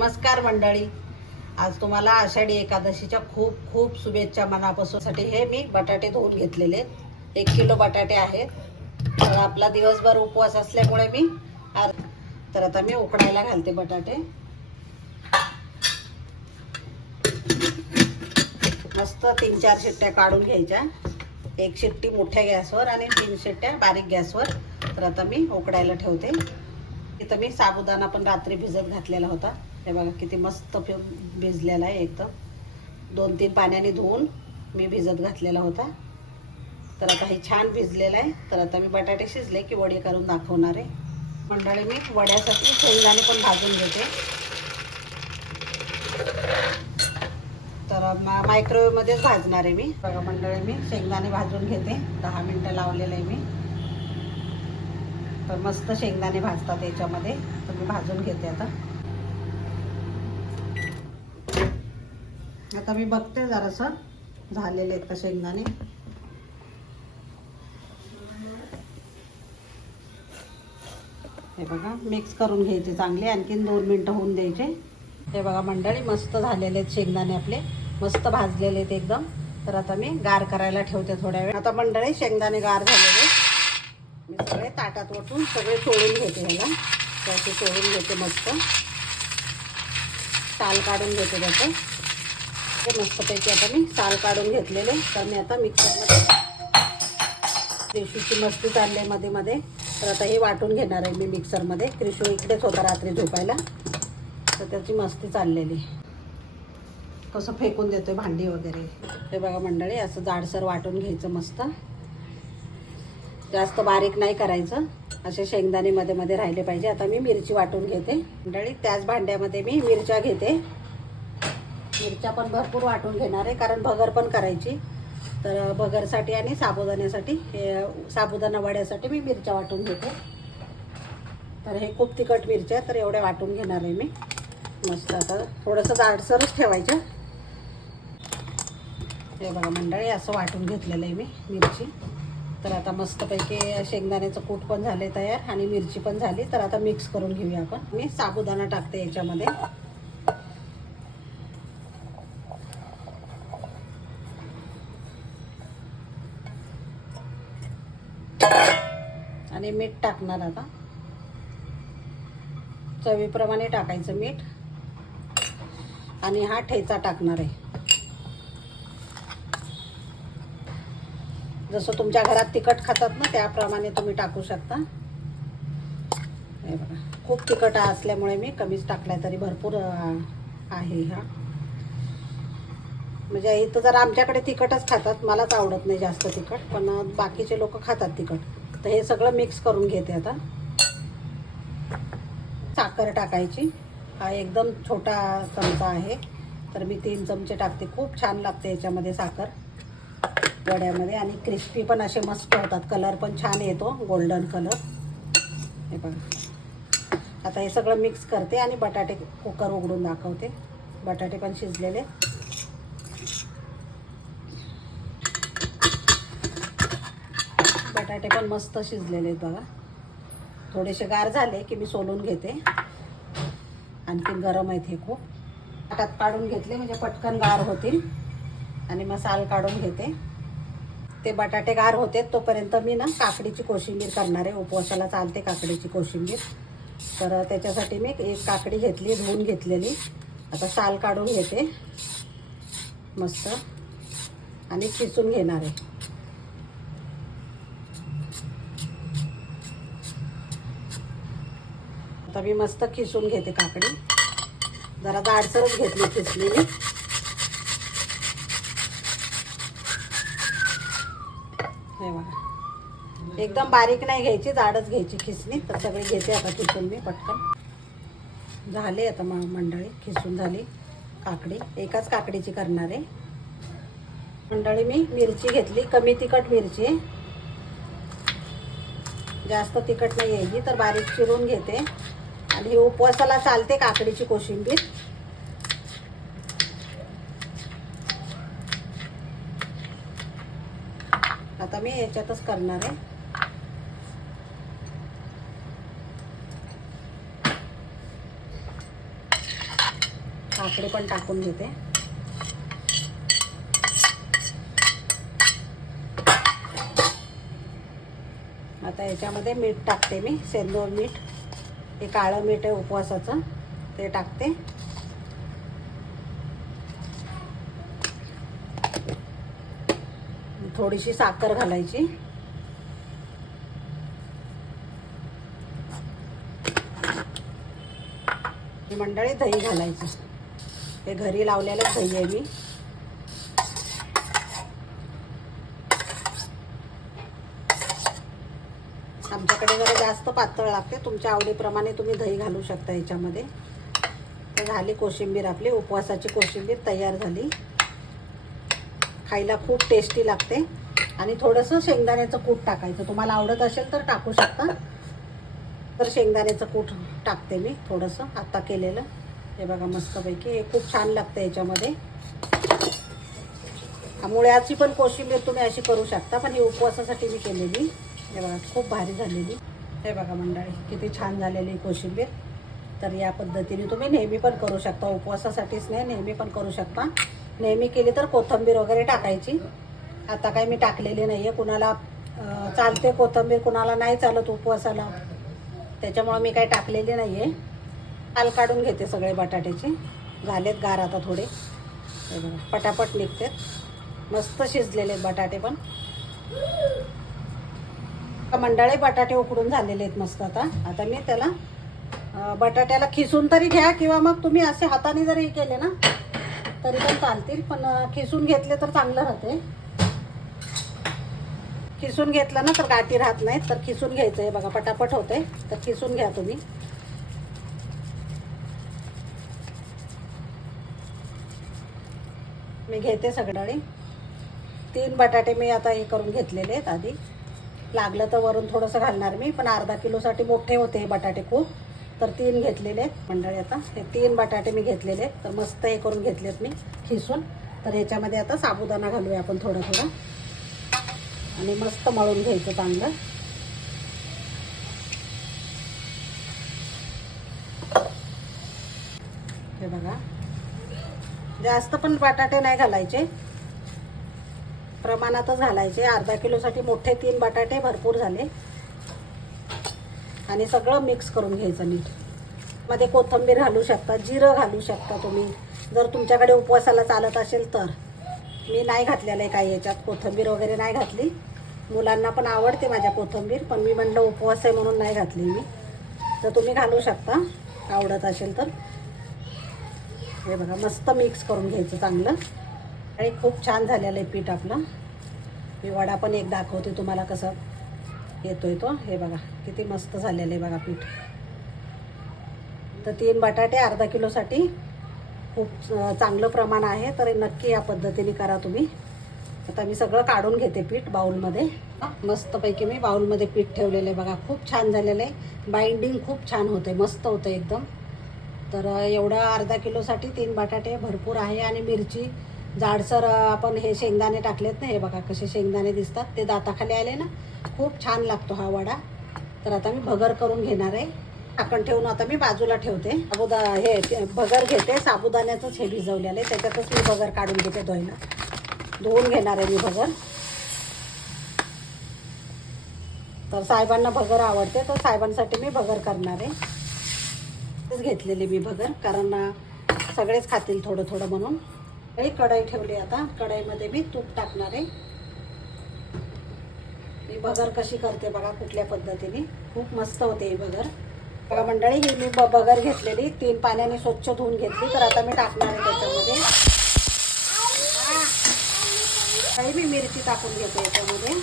नमस्कार मंडळी. आज तुम्हाला आषाढी एकादशीच्या खूप खूप शुभेच्छा मनापासून साठी हे मी बटाटे धुवून घेतलेले. एक किलो बटाटे आहेत. तर आपला दिवसभर उपवास असल्यामुळे मी तर आता मी उकडायला घालते बटाटे. मस्त तीन चार शिट्ट्या काढून घ्यायच्या. एक शिट्टी मोठ्या गॅसवर आणि तीन शिट्ट्या बारीक गॅसवर. तर आता मी उकडायला ठेवते. इथं मी साबुदाणा पण रात्री भिजत घातलेला होता. हे बघा किती मस्त भिजलेला आहे एकदम दोन तीन पाण्याने धुवून मी भिजत घातलेला होता. तर आता हे छान भिजलेलं आहे. तर आता मी बटाटे शिजले की वडी करून दाखवणार आहे. मंडळी मी वड्यासाठी शेंगदाणे पण भाजून घेते. तर मा मायक्रोवेव्हमध्येच भाजणार आहे मी. बघा मंडळी मी शेंगदाणे भाजून घेते. दहा मिनटं लावलेलं आहे मी. तर मस्त शेंगदाणे भाजतात याच्यामध्ये. तर मी भाजून घेते आता. आता मी बघते जरासं. झालेले आहेत का शेंगदाणे? हे बघा मिक्स करून घ्यायचे चांगले. आणखीन दोन मिनटं होऊन द्यायचे. हे बघा मंडळी मस्त झालेले आहेत शेंगदाणे आपले. मस्त भाजलेले आहेत एकदम. तर आता मी गार करायला ठेवते थोड्या वेळ. आता मंडळी शेंगदाणे गार झालेले मी सगळे ताटात ओतून सगळे चोळून घेते ह्याला त्याचे चोळून घेते मस्त. ताल काढून घेते त्याचं. ते मस्तपैकी आता मी साल काढून घेतलेले. तर मी आता मिक्सरमध्ये रेशीची मस्ती चालली मध्ये मध्ये. तर आता हे वाटून घेणार आहे मी मिक्सरमध्ये. क्रिशू इकडेच होता रात्री झोपायला. तर त्याची मस्ती चाललेली. कसं फेकून देतोय भांडी वगैरे. हे बघा मंडळी असं जाडसर वाटून घ्यायचं मस्त. जास्त बारीक नाही करायचं. असे शेंगदाणे मध्ये मध्ये राहिले पाहिजे. आता मी मिरची वाटून घेते. मंडळी त्याच भांड्यामध्ये मी मिरच्या घेते. मिरच्या पण भरपूर वाटून घेणार आहे कारण भगर पण करायची. तर भगरसाठी आणि साबुदाण्यासाठी हे साबुदाणा वड्यासाठी मी मिरच्या वाटून घेते. तर हे खूप तिखट मिरच्या आहेत, तर एवढ्या वाटून घेणार आहे मी. मस्त आता थोडंसं जाडसरच ठेवायचं. हे बघा मंडळी असं वाटून घेतलेलं आहे मी मिरची. तर आता मस्तपैकी शेंगदाण्याचं कूट पण झाले तयार आणि मिरची पण झाली. तर आता मिक्स करून घेऊया आपण. मी साबुदाणा टाकते याच्यामध्ये. आणि मीठ टाकणार आता. चवीप्रमाणे टाकायचं मीठ. आणि हा ठेचा टाकणार आहे. जसं तुमच्या घरात तिखट खातात ना त्याप्रमाणे तुम्ही टाकू शकता. हे बघा खूप तिखट असल्यामुळे मी कमीच टाकलाय तरी भरपूर आहे हा. म्हणजे इथं जर आमच्याकडे तिखटच खातात मलाच आवडत नाही जास्त तिखट पण बाकीचे लोक खातात तिखट. तर हे सगळं मिक्स करून घेते आता. साखर टाकायची. हा एकदम छोटा चमचा आहे. तर मी तीन चमचे टाकते. खूप छान लागते याच्यामध्ये साखर. वड्यामध्ये आणि क्रिस्पी पण असे मस्त होतात. कलर पण छान येतो. गोल्डन कलर हे बघा. आता हे सगळं मिक्स करते आणि बटाटे कुकर उघडून दाखवते. बटाटे पण शिजलेले. बटाटे पण मस्त शिजलेले आहेत बघा. थोडेसे गार झाले की मी सोलून घेते. आणखीन गरम आहेत हे खूप. ताटात काढून घेतले म्हणजे पटकन गार होतील. आणि मसाल काढून घेते. ते बटाटे गार होते तोपर्यंत मी ना काकडीची कोशिंबीर करणार आहे. उपवासाला चालते काकडीची कोशिंबीर. तर त्याच्यासाठी मी एक काकडी घेतली धुवून घेतलेली. आता साल काढून घेते. मस्त. आणि खिचून घेणार आहे. आता मी मस्त खिसून घेते काकडी. जरा जाडसरच घेतली खिसलेली. हे बघा. एकदम बारीक नाही घ्यायची जाडच घ्यायची खिसणी. तर सगळी घेते आता खिसून मी पटकन. झाले आता मंडळी खिसून झाली काकडी. एकाच काकडीची करणार आहे. मंडळी मी मिरची घेतली. कमी तिखट मिरची. जास्त तिखट नाही यायची तर बारीक चिरून घेते. आणि हे उपवासाला चालते काकडीची कोशिंबीर. आता मी याच्यातच करणार आहे. काकडे पण टाकून घेते. आता याच्यामध्ये मीठ टाकते मी सेंदूर मीठ. हे काळं मीठ आहे उपवासाचं ते टाकते. थोडीशी साखर घालायची. ही मंडळी दही घालायचं. हे घरी लावलेलं दही आहे मी आमच्याकडे जरा जास्त पातळ लागते. तुमच्या आवडीप्रमाणे तुम्ही दही घालू शकता याच्यामध्ये. तर झाली कोशिंबीर आपली. उपवासाची कोशिंबीर तयार झाली. खायला खूप टेस्टी लागते. आणि थोडंसं शेंगदाण्याचं कूट टाकायचं. तुम्हाला आवडत असेल तर टाकू शकता. तर शेंगदाण्याचं कूट टाकते मी थोडंसं. आत्ता केलेलं. हे बघा मस्तपैकी. हे खूप छान लागतं याच्यामध्ये. मुळ्याची पण कोशिंबीर तुम्ही अशी करू शकता. पण ही उपवासासाठी मी केलेली. हे बघा खूप भारी झालेली. हे बघा मंडळी किती छान झालेली कोशिंबीर. तर या पद्धतीने तुम्ही नेहमी पण करू शकता उपवासासाठीच नाही नेहमी पण करू शकता. नेहमी केली तर कोथिंबीर वगैरे टाकायची. आता काही मी टाकलेली नाही आहे कुणाला चालते कोथिंबीर कुणाला नाही चालत उपवासाला. त्याच्यामुळं मी काही टाकलेली नाही आहे काल काढून घेते सगळे बटाट्याचे. झालेत गार आता थोडे. पटापट निघते मस्त शिजलेले आहेत बटाटे पण. मंडळे बटाटे उकडून झालेले आहेत मस्त आता. आता मी त्याला बटाट्याला खिसून तरी घ्या किंवा मग तुम्ही असे हाताने जरी केले ना तरी पण चालतील. पण खिसून घेतले तर चांगलं राहते. खिसून घेतलं ना तर गाठी राहत नाहीत तर खिसून घ्यायचं आहे बघा. पटापट होते तर खिसून घ्या तुम्ही. मी घेते सगळी तीन बटाटे मी आता हे करून घेतलेले आहेत आधी. लागलं तर वरून थोडंसं घालणार मी पण अर्धा किलोसाठी मोठे होते हे बटाटे खूप. तर तीन घेतलेले आहेत मंडळी आता. हे तीन बटाटे मी घेतलेले आहेत. तर मस्त हे करून घेतलेत मी खिसून. तर ह्याच्यामध्ये आता साबुदाणा घालूया आपण थोडं थोडं. आणि मस्त मळून घ्यायचं चांगलं. हे बघा. जास्त पण बटाटे नाही घालायचे. प्रमाणातच घालायचे. अर्धा किलोसाठी मोठे तीन बटाटे भरपूर झाले. आणि सगळं मिक्स करून घ्यायचं नीट. मध्ये कोथिंबीर घालू शकता जिरं घालू शकता तुम्ही. जर तुमच्याकडे उपवासाला चालत असेल तर. मी नाही घातलेलं आहे काही याच्यात. कोथिंबीर वगैरे नाही घातली. मुलांना पण आवडते माझ्या कोथिंबीर पण मी म्हणलं उपवास आहे म्हणून नाही घातली मी. तर तुम्ही घालू शकता. आवडत असेल तर. हे बघा मस्त मिक्स करून घ्यायचं चांगलं. आणि खूप छान झालेलं आहे पीठ आपलं. मी वडा पण एक दाखवते तुम्हाला कसं येतोय तो. हे बघा किती मस्त झालेलं आहे बघा पीठ. तर तीन बटाटे अर्धा किलोसाठी खूप चांगलं प्रमाण आहे. तर नक्की या पद्धतीने करा तुम्ही. आता मी सगळं काढून घेते पीठ बाऊलमध्ये मस्तपैकी मी बाऊलमध्ये पीठ ठेवलेलं आहे बघा. खूप छान झालेलं आहे. बाइंडिंग खूप छान होते मस्त होतं एकदम. तर एवढं अर्धा किलोसाठी तीन बटाटे भरपूर आहे. आणि मिरची जाडसर आपण हे शेंगदाणे टाकलेत ना हे बघा कसे शेंगदाणे दिसतात ते दाताखाली आले ना खूप छान लागतो हा वडा. तर आता मी भगर करून घेणार आहे. टाकण ठेवून आता मी बाजूला ठेवते. साबुदा हे ते भगर घेते. साबुदाण्याचंच हे भिजवलेलं आहे. त्याच्यातच मी भगर काढून घेते धुवायला. धुवून घेणार आहे मी भगर. तर साहेबांना भगर आवडते तर साहेबांसाठी मी भगर करणार आहे. तेच घेतलेली मी भगर कारण सगळेच खातील थोडं थोडं म्हणून. एक कढाई ठेवली आता. कढाईमध्ये मी तूप टाकणार आहे. मी बगर कशी करते बघा कुठल्या पद्धतीने. खूप मस्त होते ही बगर बघा मंडळी ही मी ब- बगर घेतलेली. तीन पाण्याने स्वच्छ धुवून घेतली. तर आता मी टाकणार आहे त्याच्यामध्ये. काही मी मिरची टाकून घेते याच्यामध्ये.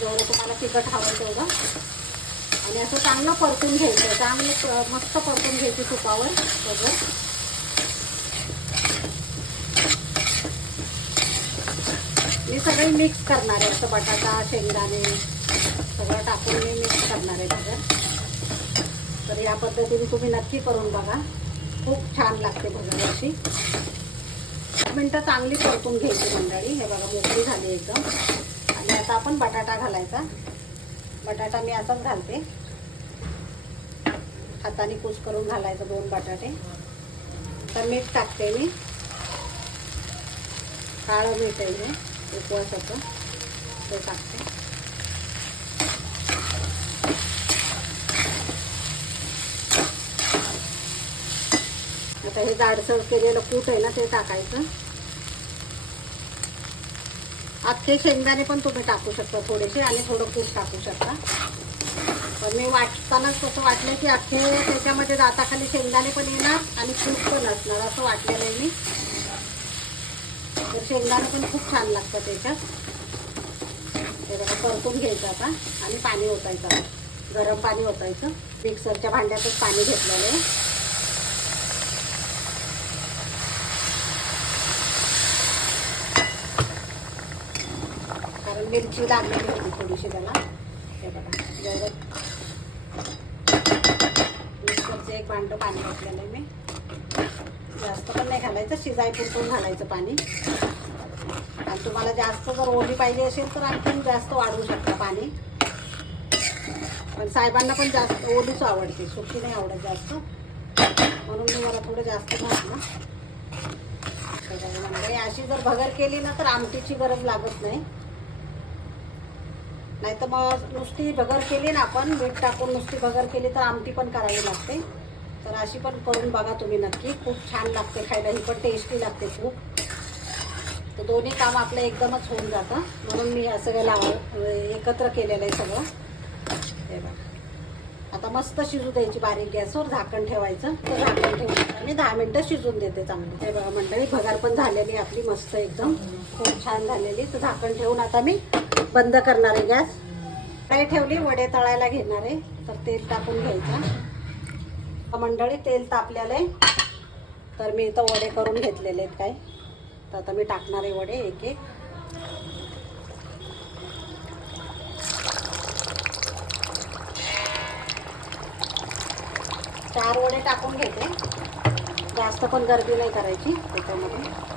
जेवढं तुम्हाला तिखट हवं तेवढं. आणि असं चांगलं परतून घ्यायचं. चांगलं मस्त परतून घ्यायची तुपावर. सगळं सगळे मिक्स करणार आहे असं बटाटा शेंगदाणे सगळं टाकून मी मिक्स करणार आहे सगळं तर या पद्धतीने तुम्ही नक्की करून बघा. खूप छान लागते भगर अशी मिनटं चांगली परतून घ्यायची मंडळी. हे बघा मोकळी झाली एकदम. आणि आता आपण बटाटा घालायचा. बटाटा मी असाच घालते. हाताने कूस करून घालायचं दोन बटाटे. तर मीठ टाकते मी. काळं मीठ आहे उपवासाचं. ते टाकते. आता हे जाडसर केलेलं कूट आहे ना ते टाकायचं. अख्खे शेंगदाणे पण तुम्ही टाकू शकता थोडेसे आणि थोडं कूट टाकू शकता. पण मी वाटतानाच कसं वाटलं की अख्खे त्याच्यामध्ये दाताखाली शेंगदाणे पण येणार आणि कूट पण असणार असं वाटलेलं आहे मी. तर शेंगदाणा पण खूप छान लागतं त्याच्यात. ते बघा परतून घ्यायचं आता आणि पाणी ओतायचं गरम पाणी ओतायचं. मिक्सरच्या भांड्यातच पाणी घेतलेलं आहे. कारण मिरची लागलेली होती थोडीशी त्याला. हे बघा जेवढं मिक्सरचं एक भांडं पाणी घातलेलं आहे मी. जास्त पण नाही घालायचं शिजायपुरतून घालायचं पाणी. आणि तुम्हाला जास्त जर ओली पाहिजे असेल तर आणखीन जास्त वाढवू शकता पाणी. पण साहेबांना पण जास्त ओलीच आवडते सुकी नाही आवडत जास्त. म्हणून मी मला थोडं जास्त घातलं. म्हणजे अशी जर भगर केली ना तर आमटीची गरज लागत नाही. नाही तर मग नुसती भगर केली ना आपण मीठ टाकून नुसती भगर केली तर आमटी पण करावी लागते. तर अशी पण करून बघा तुम्ही नक्की. खूप छान लागते खायला. ही पण टेस्टी लागते खूप. तर दोन्ही काम आपलं एकदमच होऊन जातं. म्हणून मी असं काय लाव एकत्र केलेलं आहे सगळं. हे बघा. आता मस्त शिजू द्यायची बारीक गॅसवर झाकण ठेवायचं. तर झाकण ठेवून मी दहा मिनटं शिजून देते चांगलं. हे बघा मंडळी भगार पण झालेली आपली मस्त एकदम. खूप छान झालेली. तर झाकण ठेवून आता मी बंद करणार आहे गॅस. काय ठेवली? वडे तळायला घेणार आहे. तर तेल टाकून घ्यायचं. मंडळी तेल तापलेलं आहे. तर मी इथं वडे करून घेतलेले आहेत काय. तर आता मी टाकणार आहे वडे एक एक. चार वडे टाकून घेते. जास्त पण गर्दी नाही करायची त्याच्यामध्ये.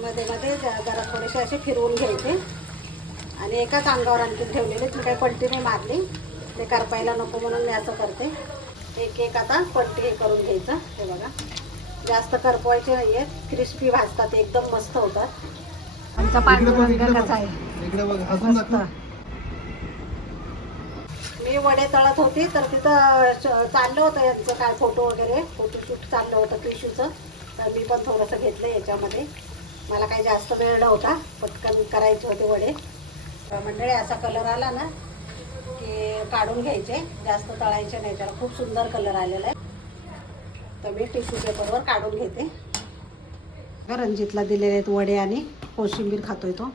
मध्ये मध्ये ज- जरा थोडेसे असे फिरवून घ्यायचे. आणि एकाच अंगावर आणखी ठेवलेले ती काही पलटी नाही मारली. ते करपायला नको म्हणून मी असं करते. एक एक आता पलटी हे करून घ्यायचं. हे बघा. जास्त करपवायचे नाही आहेत क्रिस्पी भाजतात. एकदम मस्त होतात. आमचा पांडुरंग कसा आहे? मी वडे तळत होती तर तिथं चाललं होतं यांचं काय फोटो वगैरे. फोटोशूट चाललं होतं क्रिशूचं तर मी पण थोडंसं घेतलं याच्यामध्ये. मला काही जास्त वेळ नव्हता. पटकन करायचे होते वडे. मंडळी असा कलर आला ना की काढून घ्यायचे जास्त तळायचे नाही त्याला खूप सुंदर कलर आलेला आहे. तर मी टिश्यू पेपरवर काढून घेते. रणजितला दिलेले आहेत वडे आणि कोशिंबीर खातोय तो.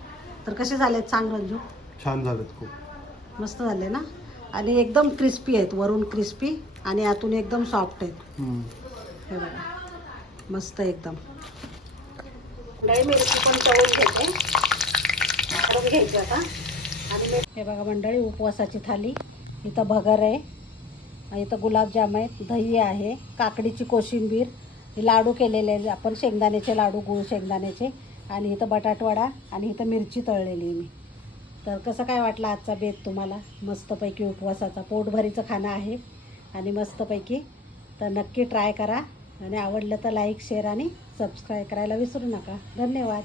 तर कसे झालेत सांग रंजू छान झालेत खूप. मस्त झाले ना? आणि एकदम क्रिस्पी आहेत वरून क्रिस्पी आणि आतून एकदम सॉफ्ट आहेत. हे बघा मस्त एकदम. मिरची पण तळून घेते. तळून घ्यायची आता. हे बघा मंडळी उपवासाची थाली. इथं भगर आहे. इथं गुलाबजाम आहेत दही आहे काकडीची कोशिंबीर हे लाडू केलेले आहे आपण शेंगदाण्याचे लाडू गुळ शेंगदाण्याचे. आणि इथं बटाटवडा आणि इथं मिरची तळलेली आहे मी. तर कसं काय वाटलं आजचा बेत तुम्हाला? मस्तपैकी उपवासाचा. पोटभरीचं खाणं आहे आणि मस्तपैकी. तर नक्की ट्राय करा. आणि आवडलं तर लाईक शेअर आणि सबस्क्राईब करायला विसरू नका. धन्यवाद.